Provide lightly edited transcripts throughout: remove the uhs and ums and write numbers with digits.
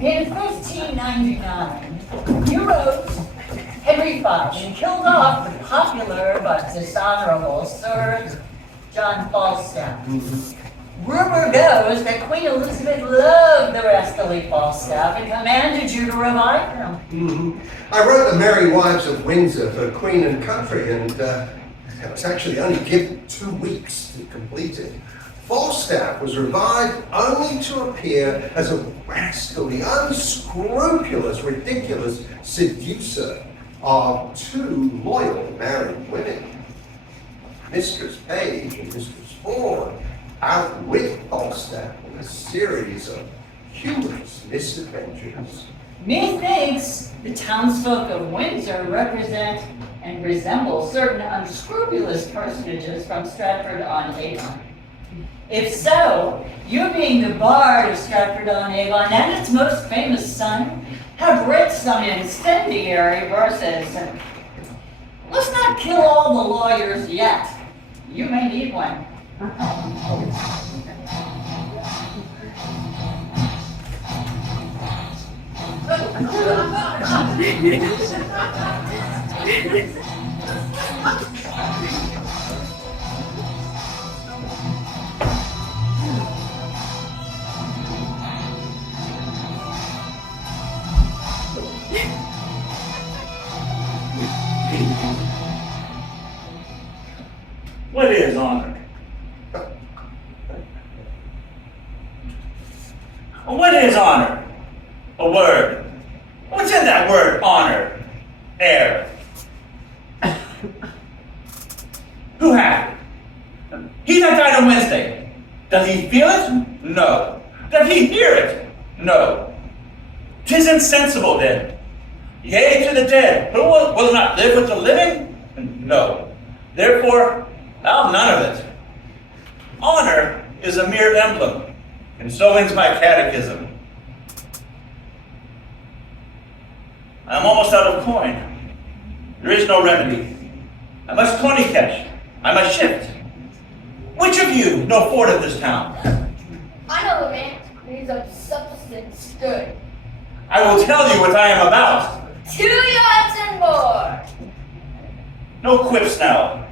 In 1599, you wrote Henry V and killed off the popular but dishonorable Sir John Falstaff. Rumor goes that Queen Elizabeth loved the rascally Falstaff and commanded you to revive him. I wrote The Merry Wives of Windsor for Queen and Country, and I was actually only given 2 weeks to complete it. Falstaff was revived only to appear as a rascally, unscrupulous, ridiculous seducer of 2 loyal married women. Mistress Page and Mistress Ford outwit Falstaff in a series of humorous misadventures. Methinks the townsfolk of Windsor represent and resemble certain unscrupulous personages from Stratford-on-Avon. If so, you being the bard of Stratford-on-Avon and its most famous son, have writ some incendiary verses. Let's not kill all the lawyers yet. You may need one. What is honor? What is honor? A word. What's in that word, honor? Air. Who had it? He that died on Wednesday. Does he feel it? No. Does he hear it? No. 'Tis insensible then. Yea, to the dead, who will not live with the living? No. Therefore, I'll none of it. Honor is a mere emblem, and so ends my catechism. I'm almost out of coin. There is no remedy. I must pony catch. I must shift. Which of you know Ford of this town? I know the man who is of substance good. I will tell you what I am about. 2 yards and more. No quips now.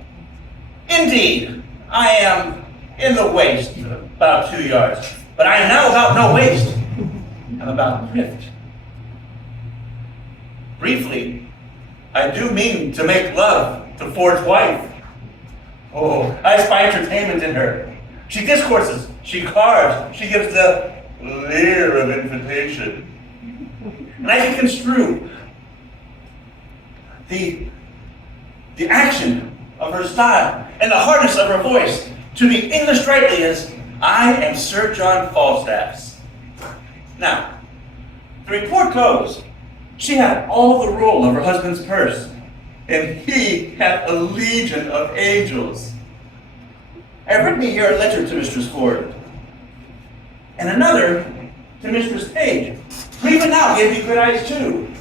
Indeed, I am in the waist, about 2 yards. But I am now about no waist. I'm about thrift. Briefly, I do mean to make love to Ford's wife. Oh, I spy entertainment in her. She discourses, she carves, she gives the leer of invitation. And I can construe the action of her style and the hardness of her voice to be English rightly as I am Sir John Falstaff's. Now, the report goes, she had all the roll of her husband's purse, and he had a legion of angels. I have written me here a letter to Mistress Ford, and another to Mistress Page, who even now gave me good eyes too.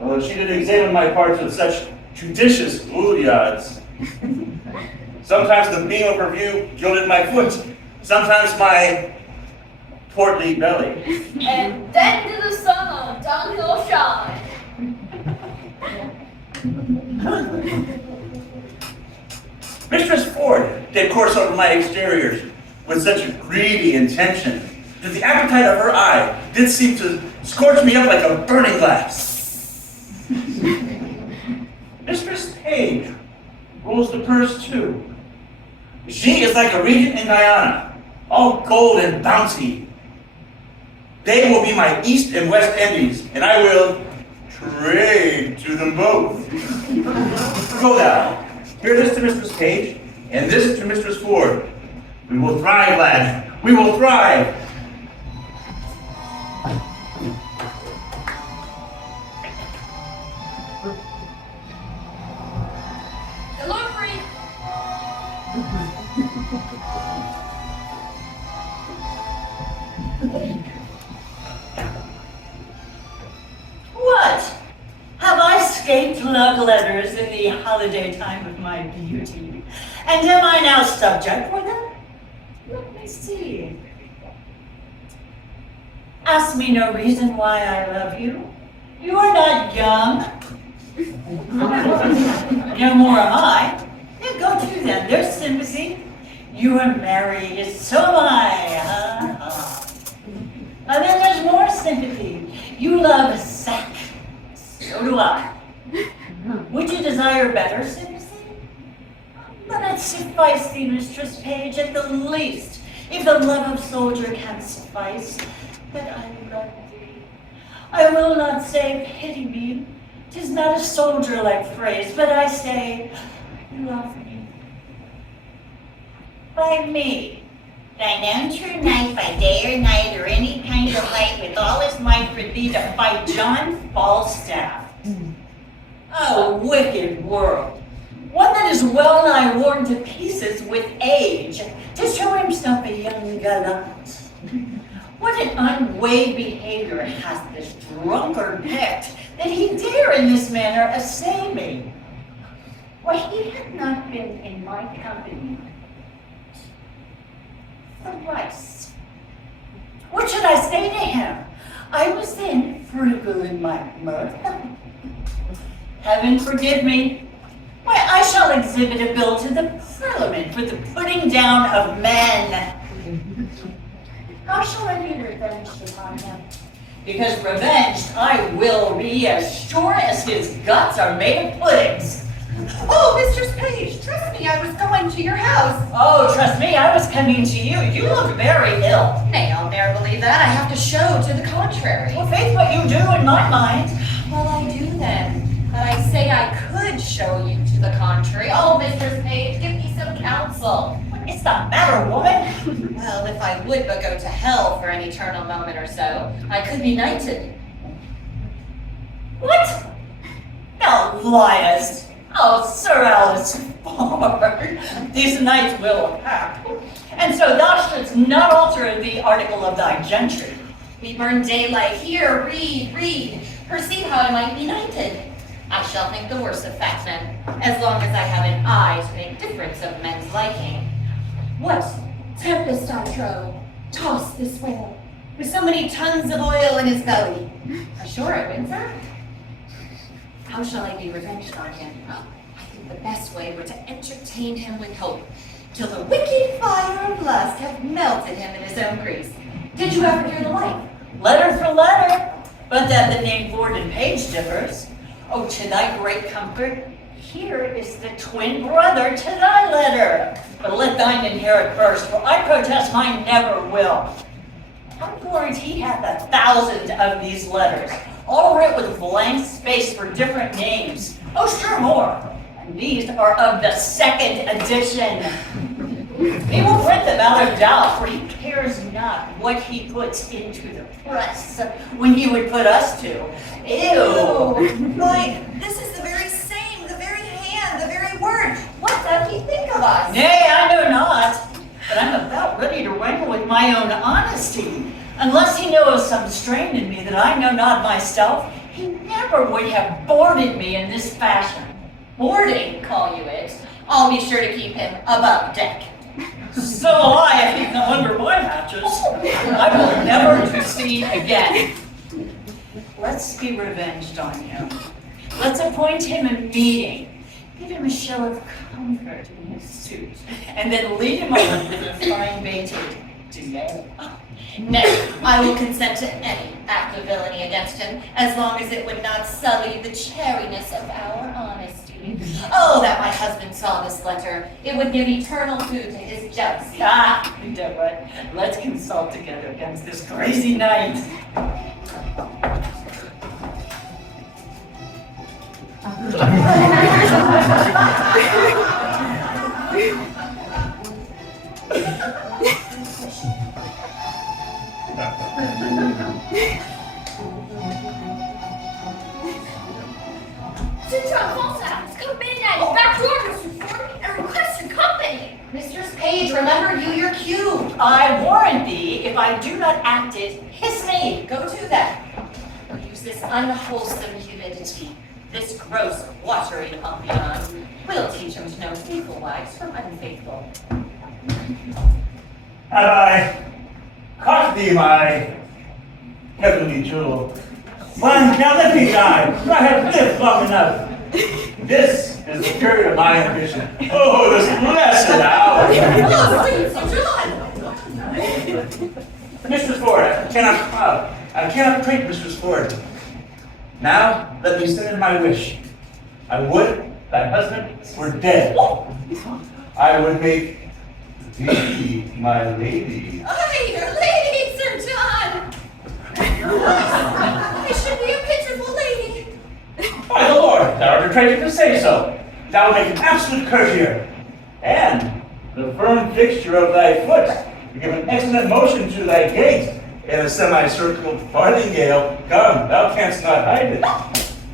Oh, she did examine my parts with such judicious bouillards. Sometimes the beam of her view gilded my foot, sometimes my portly belly. And then to the sun on downhill shine. Mistress Ford did course over my exteriors with such greedy intention that the appetite of her eye did seem to scorch me up like a burning glass. Mistress Page rules the purse too. She is like a regent in Guyana, all gold and bounty. They will be my East and West Indies, and I will trade to them both. Go now. Here this to Mistress Page, and this to Mistress Ford. We will thrive, lad. We will thrive. Delivery. What? Have I escaped love letters in the holiday time of my beauty? And am I now subject for them? Let me see. Ask me no reason why I love you. You are not young. No more am I. Yeah, go to them. There's sympathy. You are married, so am I. And then there's more sympathy. You love Zach. So do I. Would you desire better sympathy? Let it suffice thee, Mistress Page, at the least, if the love of soldier can suffice, that I love thee. I will not say pity me, 'tis not a soldier-like phrase, but I say, love me. By me, thine own true knight by day or night or any kind of light with all his might for thee to fight John Falstaff. Oh, wicked world. One that is well nigh worn to pieces with age, to show himself a young gallant. What an unweighed behavior has this drunkard picked, that he dare in this manner essay me. Why, he had not been in my company thrice. What should I say to him? I was then frugal in my mirth. Heaven forgive me. Why, I shall exhibit a bill to the Parliament for the putting down of men. How shall I be revenged upon him? Because revenged I will be as sure as his guts are made of puddings. Oh, Mistress Page, trust me, I was going to your house. Oh, trust me, I was coming to you. You look very ill. Nay, I'll ne'er believe that. I have to show to the contrary. Well, faith, what you do in my mind. Well, I do then. But I say I could show you to the contrary. Oh, Mistress Page, give me some counsel. What is the matter, woman? Well, if I would but go to hell for an eternal moment or so, I could be knighted. What? Thou liest. Oh, Sir Alice Ford, these knights will attack. And so thou shouldst not alter the article of thy gentry. We burn daylight here. Read. Perceive how I might be knighted. I shall think the worst of fat men, as long as I have an eye to make difference of men's liking. What tempest I drove, tossed this whale, with so many tons of oil in his belly. Ashore at Windsor? How shall I be revenged on him? I think the best way were to entertain him with hope, till the wicked fire of lust have melted him in his own grease. Did you ever hear the like? Letter for letter, but that the name Ford and Page differs. Oh, to thy great comfort, here is the twin brother to thy letter. But let thine inherit first, for I protest mine never will. I warrant he hath 1,000 of these letters, all writ with blank space for different names. Oh, sure more. And these are of the second edition. He will print them out of doubt, for he cares not what he puts into the press when he would put us to. Ew. Why, this is the very same, the very hand, the very word. What doth he think of us? Nay, I know not, but I'm about ready to wrangle with my own honesty. Unless he knows some strain in me that I know not myself, he never would have boarded me in this fashion. Boarding, call you it. I'll be sure to keep him above deck. So will I if he come under my hatches. I will never to see again. Let's be revenged on him. Let's appoint him a meeting. Give him a show of comfort in his suit, and then lead him over with a fine baited delay. Nay, I will consent to any act of villainy against him, as long as it would not sully the chariness of our honesty. Oh, that my husband saw this letter. It would give eternal food to his jealousy. Ah, you know what? Let's consult together against this crazy knight. Sir John Falstaff, come in at his back door, Mr. Ford, and request your company. Mistress Page, remember you your cue. I warrant thee, if I do not act it, hiss me. Go to that. Use this unwholesome humidity, this gross watery pompion. We'll teach him to know faithful wives from unfaithful. Have I caught thee, my heavenly jewel. Why, now let me die, for I have lived long enough. This is the period of my ambition. Oh, this blessed hour. Oh, sweet Sir John! Mistress Ford, I cannot pray, Mistress Ford. Now, let me send in my wish. I would thy husband were dead. I would make thee my lady. Ay, your lady, Sir John! I should be a pitiful lady. By the Lord, thou art a traitor to say so. Thou would make an absolute courtier. And the firm fixture of thy foot to give an excellent motion to thy gait in a semicircle farthingale. Come, thou canst not hide it.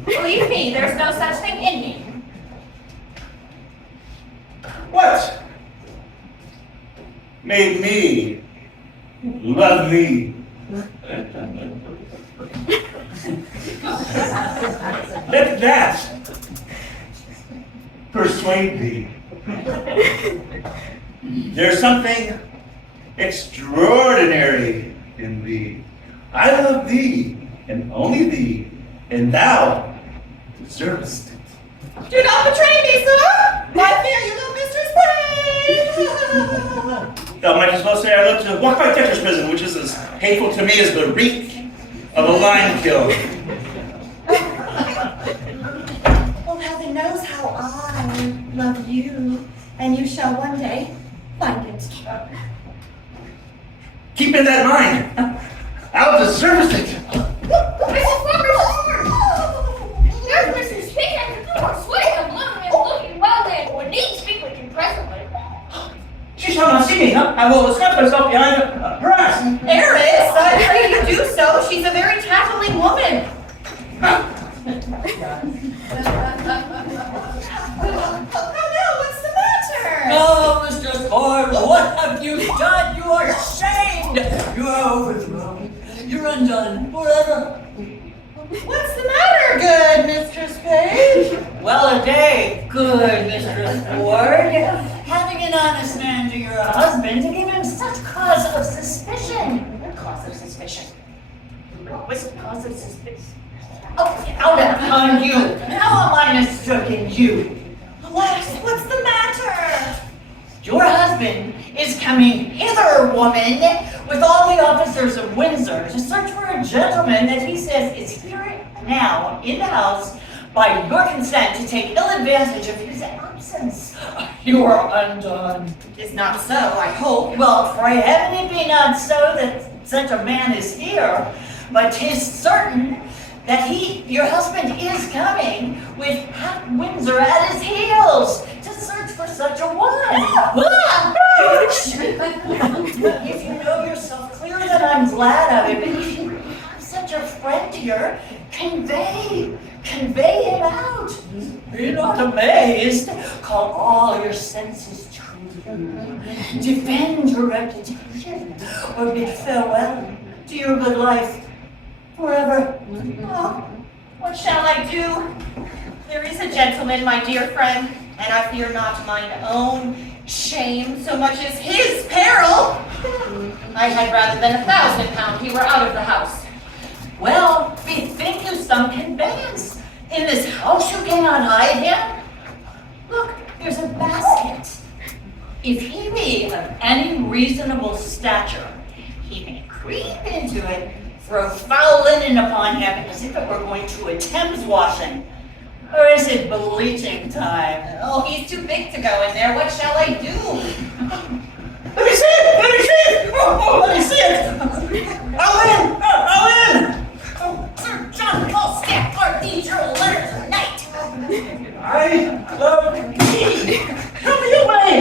Believe me, there's no such thing in me. What made me love thee? Let that persuade thee. There's something extraordinary in thee. I love thee, and only thee, and thou deservest it. Do not betray me, sir! I fear you love Mistress Payne! Thou might as well say I look to walk by debtor's prison, which is as hateful to me as the reek of a lime kiln. Well, heaven knows how I love you, and you shall one day find it. Keep in that mind. I'll deserve it. Mrs. Farmer, there's Mrs. Payne at the door, sweating and blooming and looking well and would need to speak with you presently. She shall not see me, huh? I will escort myself behind her ass. Eris, I pray you do so. She's a very tattling woman. What's the matter? Oh, Mr. Ford, what have you done? You are shamed. You are overthrown. You're undone forever. What's the matter, good Mistress Page? Well a day, good Mistress Ford. Having an honest man to your husband to give him such cause of suspicion. What cause of suspicion? What's the cause of suspicion? Oh, out upon you. How am I mistaken you? What's the matter? Your husband is coming hither, woman, with all the officers of Windsor to search for a gentleman that he says is here now in the house by your consent to take ill advantage of his absence. You are undone. It's not so, I hope. Well, pray heaven it be not so that such a man is here, but 'tis certain that your husband is coming with half Windsor at his heels to search for such a one. If you know yourself clear, then I'm glad of it, but if you have such a friend here, convey him out. Be not amazed. Call all your senses to you. Defend your reputation, or bid farewell to your good life forever. Oh, what shall I do? There is a gentleman, my dear friend, and I fear not mine own shame so much as his peril. I had rather than £1,000 he were out of the house. Well, bethink you some conveyance. In this house you cannot hide him. Look, here's a basket. If he be of any reasonable stature, he may creep into it, throw foul linen upon him as if it were going to a Thames washing. Or is it bleaching time? Oh, he's too big to go in there. What shall I do? Let me see it! Let me see it! Oh, let me see it! I'll in! I'll in! Oh, Sir John Falstaff, are these your letters of night? I love thee! Help me away!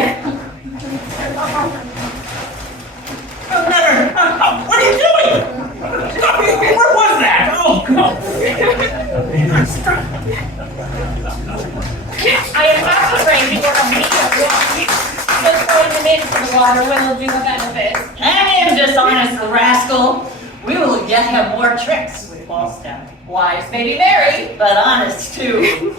Never! What are you doing? Where was that? Oh, God! I am not afraid you are a meat of walking. Just throwing him into the water will do a benefit. Hang him, dishonest rascal. We will get him more tricks with Falstaff. Wise may be married. But honest too.